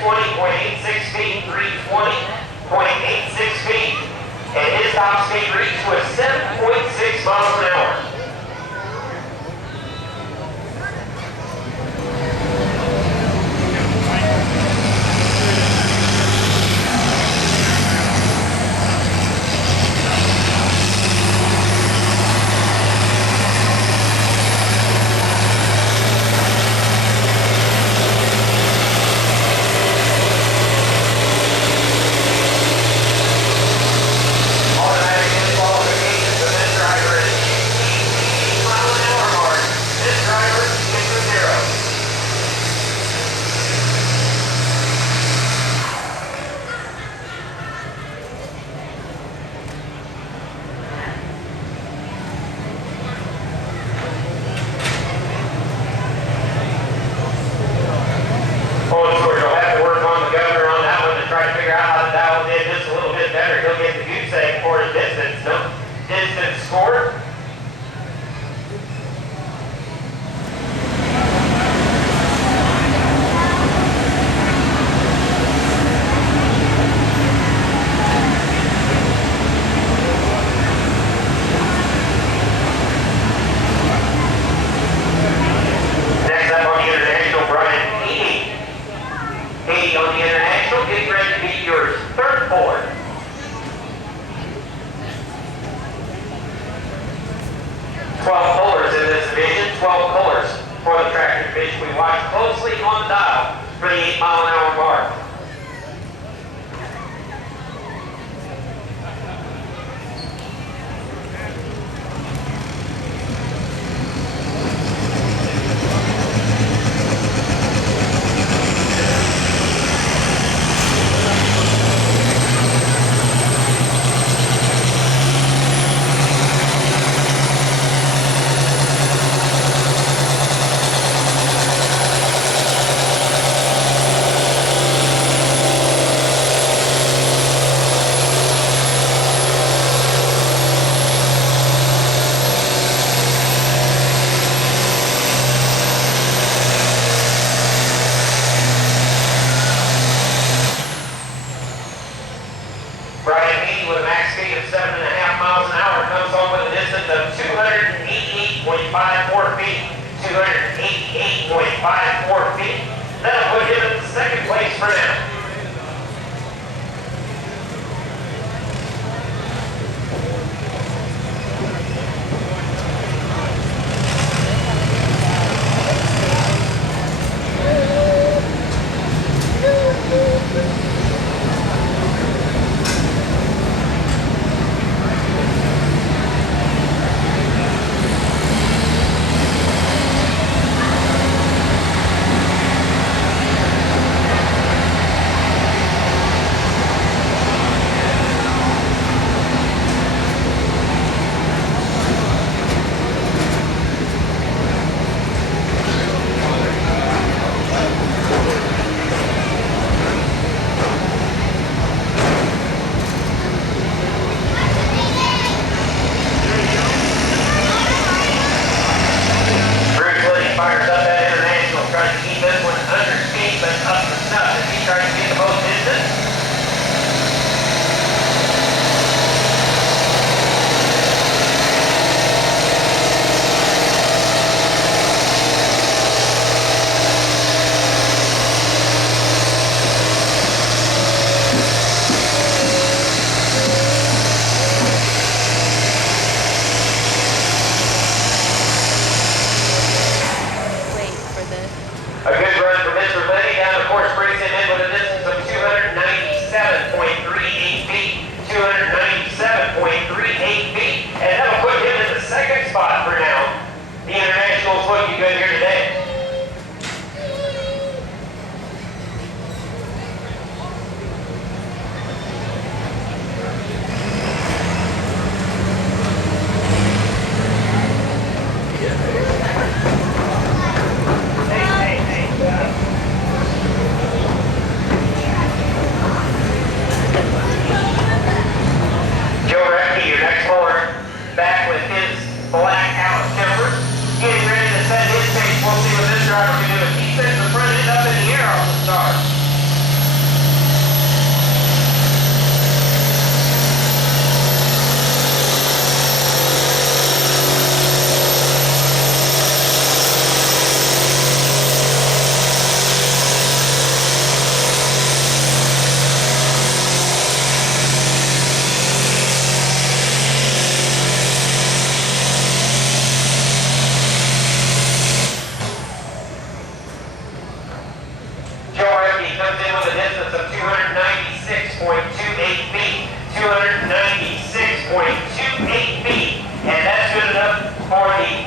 220.86 feet, 320.86 feet. And his top speed reached was 7.6 miles an hour. comes in with a distance of 296.28 feet. 296.28 feet. And that's good enough for the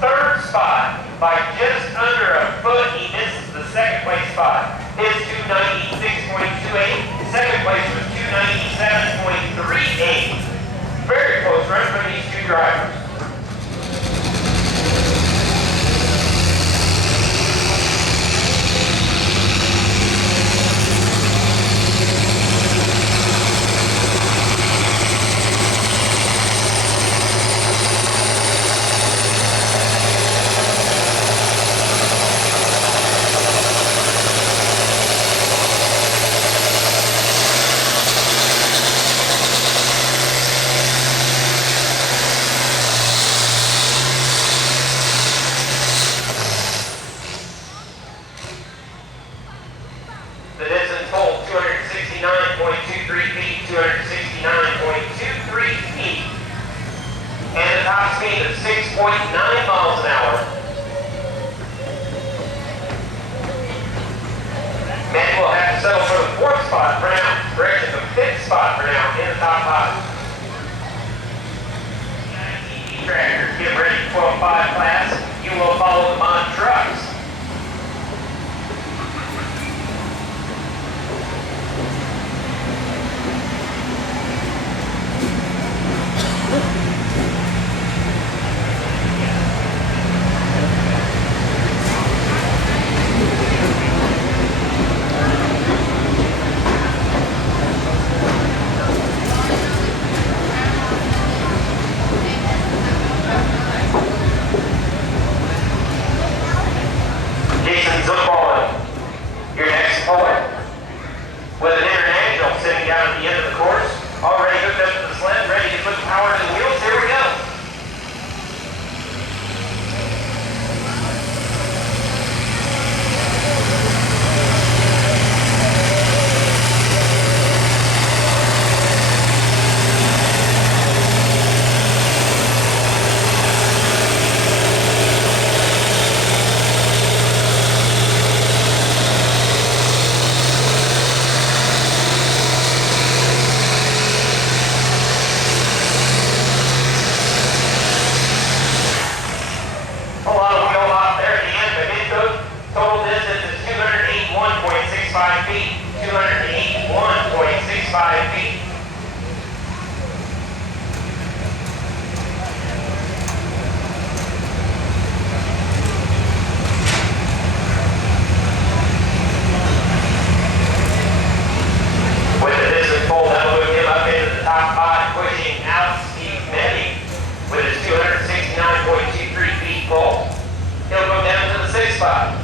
third spot by just under a foot. He misses the second place spot. His 296.28. Second place was 297.38. Very close run for these two drivers. The distance total 269.23 feet, 269.23 feet. And a top speed of 6.9 miles an hour. Men will have to settle for the fourth spot for now. Correction, the fifth spot for now in the top five. Tractor, get ready for 12.5 class. You will follow them on trucks. Your next poet, with an international sitting down at the end of the course, already hooked up to the sled, ready to put power to the wheels. Here we go. A lot of wheel hop there at the end, but his total distance is 281.65 feet. 281.65 feet. With the distance full, that'll move him up into the top five, pushing out Steve Meddy with his 269.23 feet full. He'll go down to the sixth spot.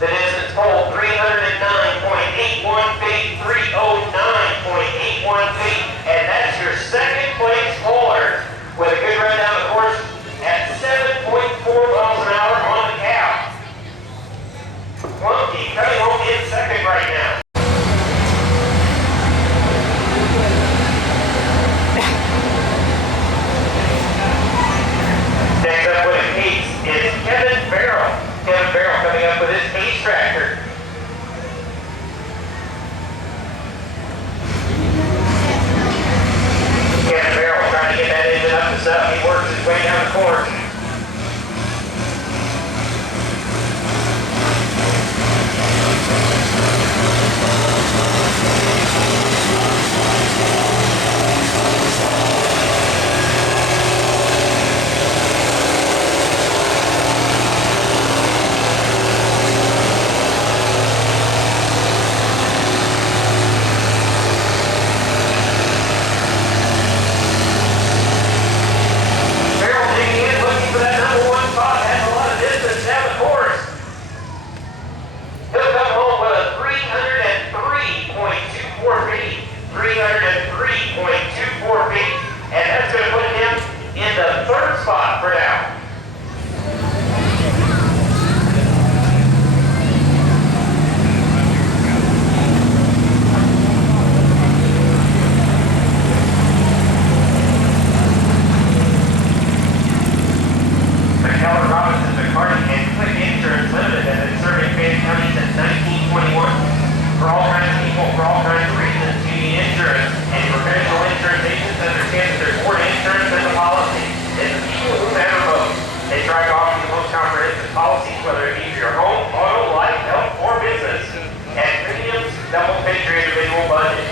The distance total 309.81 feet, 309.81 feet, and that's your second place puller with a good run down the course at 7.4 miles an hour on the cow. Clunky coming home in second right now. Next up with a piece is Kevin Farrell. Kevin Farrell coming up with his Ace tractor. Kevin Farrell trying to get that engine up and stuff. He works his way down the course. 303.24 feet, and that's going to put him in the third spot for now. Limited has been serving Fayette County since 1921. For all kinds of people, for all kinds of reasons, you need insurance. And professional insurance agents understand that there's more to insurance than the policy. It's the people who matter most. They try to offer you the most comprehensive policies, whether it be for your home, auto, life, health, or business. At premiums that will fit your individual budget.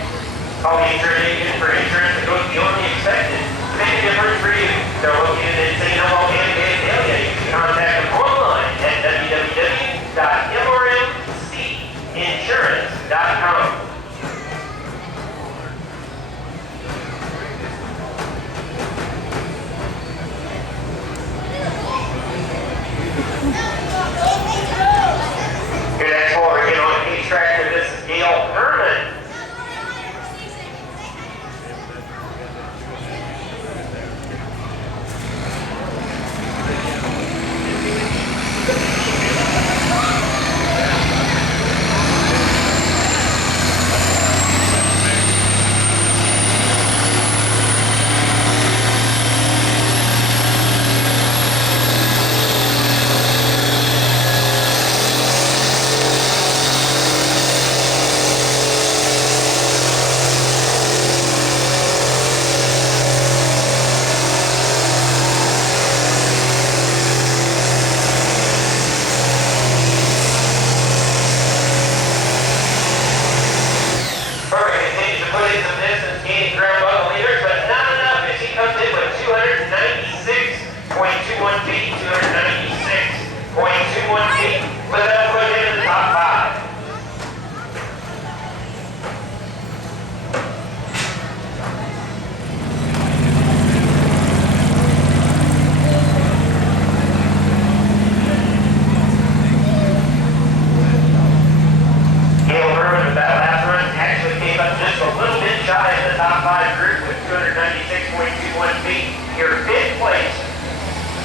Call the insurance agent for insurance that goes beyond the expected to make a difference for you. They're located in St. Elmo and Fayette. You can contact them online at www.mrmcinsurance.com. Your next caller again on Case Tractor. This is Gail Herman.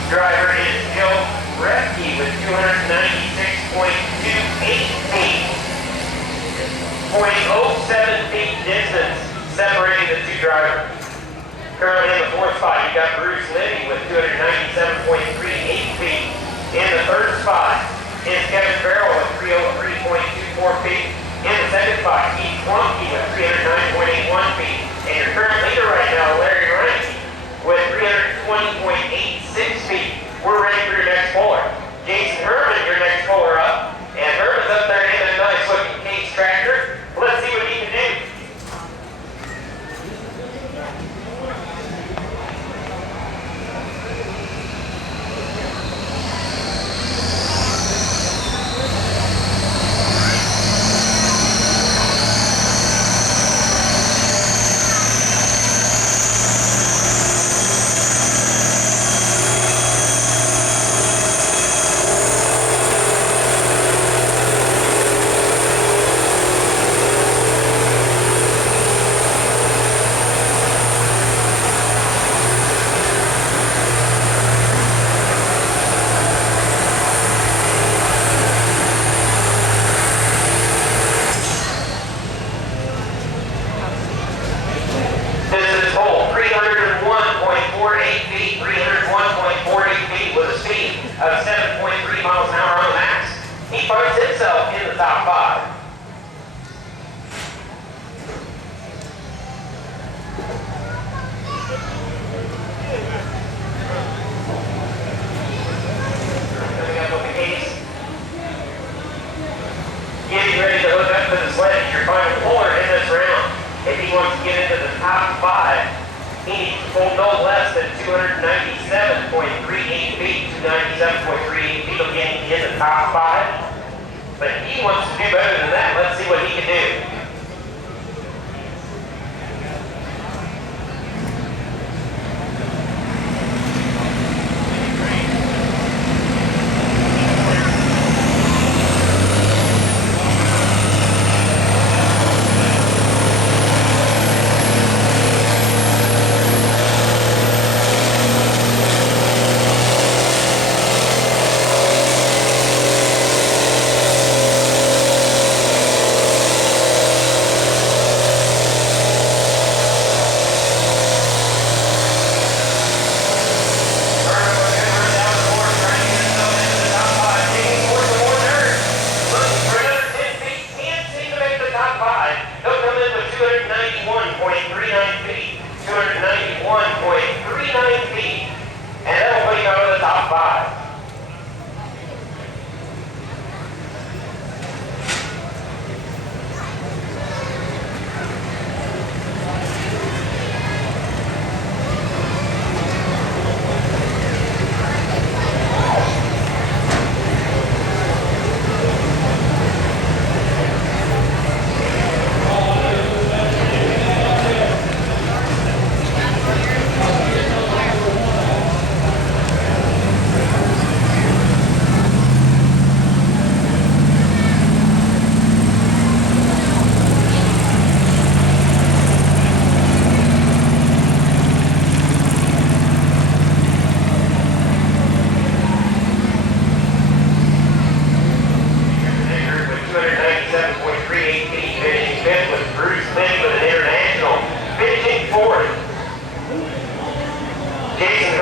Driver is Joe Refke with 296.28 feet. 0.07 feet distance separating the two drivers. Currently in the fourth spot, you got Bruce Liddy with 297.38 feet. In the third spot is Kevin Farrell with 303.24 feet. In the second spot, Keith Plumke with 309.81 feet. And your current leader right now, Larry Reinke, with 320.86 feet. We're ready for your next puller. Jason Herman, your next puller up. And Herman's up there in a nice looking Case Tractor. Let's see what he can do. Of 7.3 miles an hour on the max. He finds himself in the top 5. Coming up with the Case. Getting ready to hook up to the sled. Your final puller in this round. If he wants to get into the top 5, he needs to pull no less than 297.38 feet. 297.38 feet will get in the top 5. But he wants to do better than that. Let's see what he can do.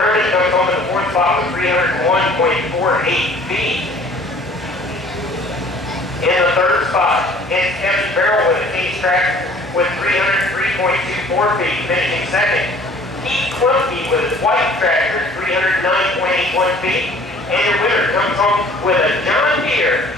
Vernon comes home in the fourth spot with 301.48 feet. In the third spot, it's Kevin Farrell with a King's Track with 303.24 feet, finishing second. Keith Clumpy with his white tractor, 309.81 feet. And your winner comes home with a John Deere